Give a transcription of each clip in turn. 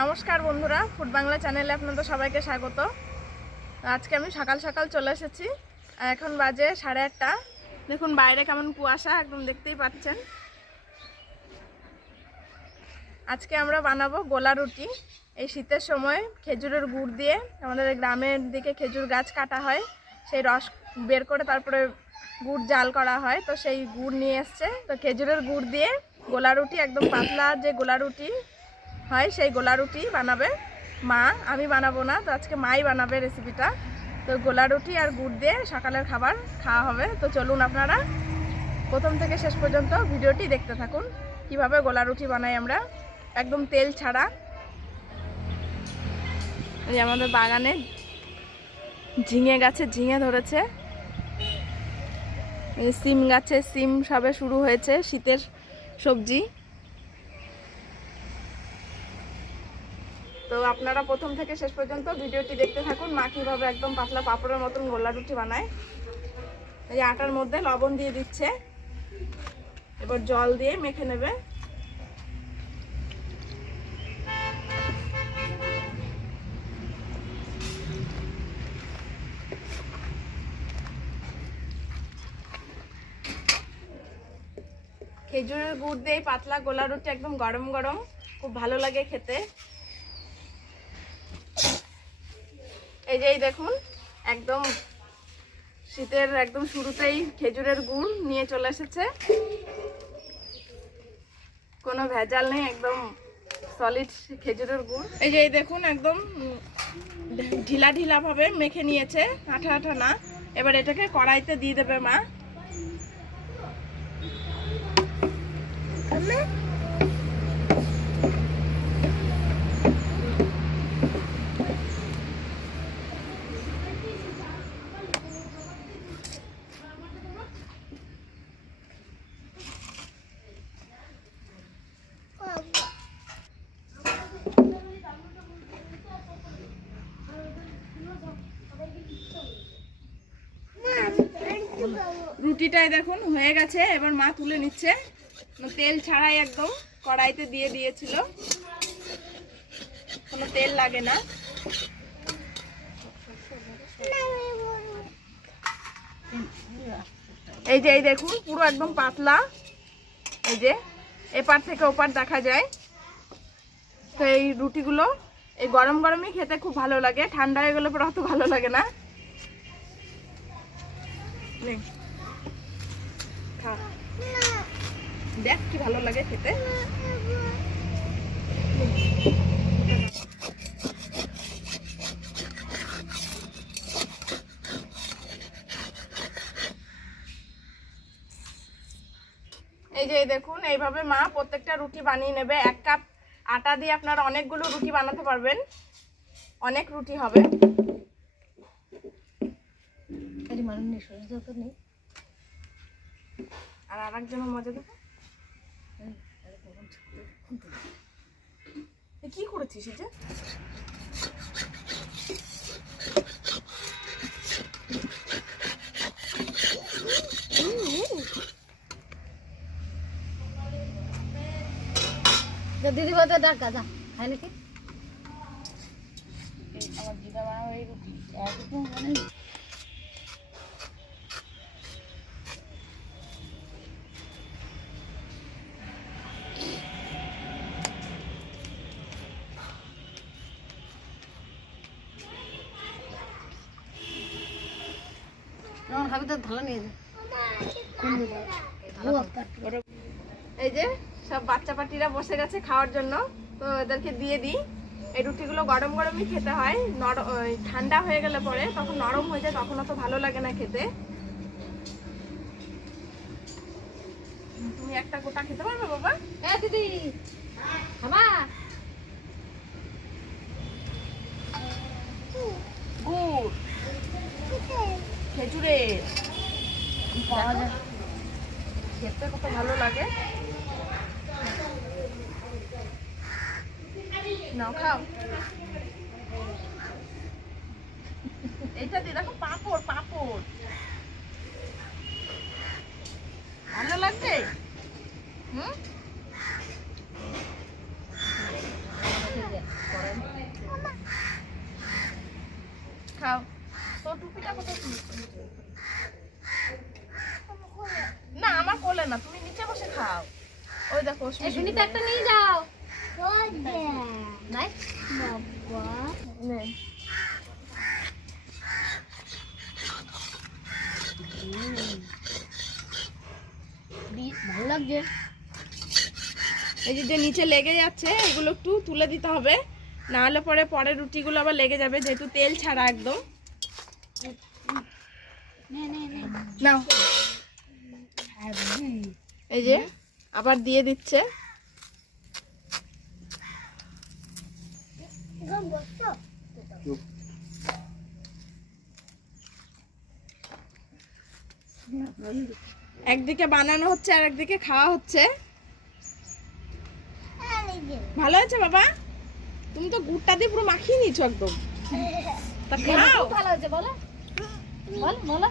নমস্কার বন্ধুরা, ফুড বাংলা চ্যানেলে আপনাদের সবাইকে স্বাগত। আজকে আমি সকাল সকাল চলে এসেছি। এখন বাজে 8:30। দেখুন বাইরে কেমন কুয়াশা, একদম দেখতেই পাচ্ছেন। আজকে আমরা বানাবো গোলা রুটি। এই শীতের সময় খেজুরের গুড় দিয়ে, আমাদের গ্রামের দিকে খেজুর গাছ কাটা হয়, সেই রস বের করে তারপরে গুড় জাল করা হয়। তো সেই গুড় নিয়ে এসছে, তো খেজুরের গুড় দিয়ে গোলা রুটি, একদম পাতলা যে গোলা রুটি হয় সেই গোলা রুটি বানাবে মা। আমি বানাবো না, তো আজকে মাই বানাবে রেসিপিটা। তো গোলা রুটি আর গুড় দিয়ে সকালের খাবার খাওয়া হবে। তো চলুন আপনারা প্রথম থেকে শেষ পর্যন্ত ভিডিওটি দেখতে থাকুন, কিভাবে গোলা রুটি বানাই আমরা, একদম তেল ছাড়া। এই আমাদের বাগানে ঝিঙে গাছে ঝিঙে ধরেছে, সিম গাছে সিম সবে শুরু হয়েছে, শীতের সবজি। তো আপনারা প্রথম থেকে শেষ পর্যন্ত ভিডিওটি দেখতে থাকুন, মা কীভাবে একদম পাতলা পাপড়ের মতন গোলা রুটি বানায়। এই আটার মধ্যে লবণ দিয়ে দিচ্ছে, এবার জল দিয়ে মেখে নেবে। খেজুরের গুড় দিয়ে পাতলা গোলা রুটি একদম গরম গরম খুব ভালো লাগে খেতে। এই যে দেখুন, একদম শীতের একদম শুরুতেই খেজুরের গুড় নিয়ে চলে এসেছে, কোনো ভেজাল নেই, একদম সলিড খেজুরের গুড়। এই যে দেখুন, একদম ঢিলা ঢিলা ভাবে মেখে নিয়েছে, আঠা আঠা না। এবার এটাকে কড়াইতে দিয়ে দেবে মা। রুটিটাই দেখুন হয়ে গেছে, এবার মা তুলে নিচ্ছে, তেল ছাড়াই একদম কড়াইতে দিয়ে দিয়েছিল, কোনো তেল লাগে না। এই যে দেখুন পুরো একদম পাতলা, এই যে এপার থেকে ওপার দেখা যায়। তো এই রুটিগুলো এই গরম গরমই খেতে খুব ভালো লাগে, ঠান্ডা হয়ে গেলে পরে অত ভালো লাগে না। দেখ কি ভালো লাগে খেতে। এই যে দেখুন, এইভাবে মা প্রত্যেকটা রুটি বানিয়ে নেবে। 1 কাপ আটা দিয়ে আপনারা অনেকগুলো রুটি বানাতে পারবেন, অনেক রুটি হবে। আর আরেকজনের মজা দেখো, কি করেছিস? এই যে দিদি বলতে ডাক গাজা খাই নাকি আমার দিদা বানাবো এই রুটি একদম মানে খাবি তো ঢালা নিয়ে যায়। এই যে সব বাচ্চা পাটিরা বসে গেছে খাওয়ার জন্য, তো এদেরকে দিয়ে দিই। এই রুটিগুলো গরম গরমই খেতে হয়, ঠান্ডা হয়ে গেলে পরে তখন নরম হয়ে যায়, তখন অত ভালো লাগে না খেতে। তুমি একটা গোটা খেতে পারবে বাবা? হ্যাঁ দিদি, বাবা গুড় খেজুরের খেতে কত ভালো লাগে। নাও খাও। এটা দিয়ে দেখো, পাপড় পাপড় ভালো লাগবে। টুপিটা কোথায় তুলেছো? না আমার কোলে না, তুমি নিচে বসে খাও। ওই দেখো সুনিতা একটা নিয়ে যাও। নাই নে। ভালো লাগছে। এই যে নিচে লেগে যাচ্ছে এগুলো একটু তুলে দিতে হবে, না হলে পরের রুটিগুলো আবার লেগে যাবে, যেহেতু তেল ছাড়া একদম। নাও, এই যে আবার দিয়ে দিচ্ছে। একদিকে বানানো হচ্ছে আর একদিকে খাওয়া হচ্ছে। ভালো হয়েছে বাবা, তুমি তো গুড়টা দিয়ে পুরো মাখিয়ে নিয়েছো একদম। তা খাও। ভালো হয়েছে বলো, বল বলো।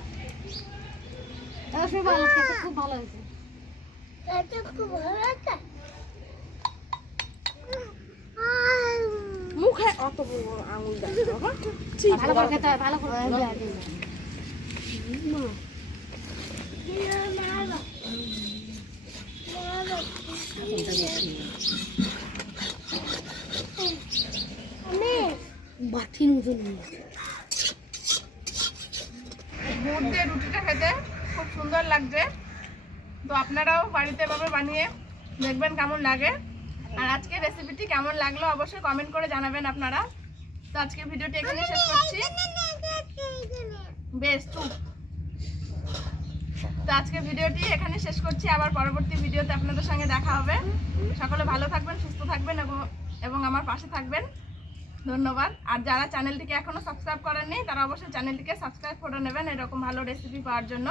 খুব ভালো হয়েছে, খুব ভালো হয়েছে। মুখে অত বড় বড় আঙুল দেখো বাবা। ভালো করে খেতে হয়, ভালো করে বাথিন মতন গুড় দিয়ে রুটিটা খেতে খুব সুন্দর লাগছে। তো আপনারাও বাড়িতে এভাবে বানিয়ে দেখবেন কেমন লাগে। আর আজকে রেসিপিটি কেমন লাগলো অবশ্যই কমেন্ট করে জানাবেন আপনারা। তো আজকে ভিডিওটি এখানে শেষ করছি। বেশ চুপ। তো আজকে ভিডিওটি এখানে শেষ করছি, আবার পরবর্তী ভিডিওতে আপনাদের সঙ্গে দেখা হবে। সকলে ভালো থাকবেন, সুস্থ থাকবেন এবং আমার পাশে থাকবেন। ধন্যবাদ। আর যারা চ্যানেলটিকে এখনো সাবস্ক্রাইব করেননি তারা অবশ্যই চ্যানেলটিকে সাবস্ক্রাইব করে নেবেন এরকম ভালো রেসিপি পাওয়ার জন্য।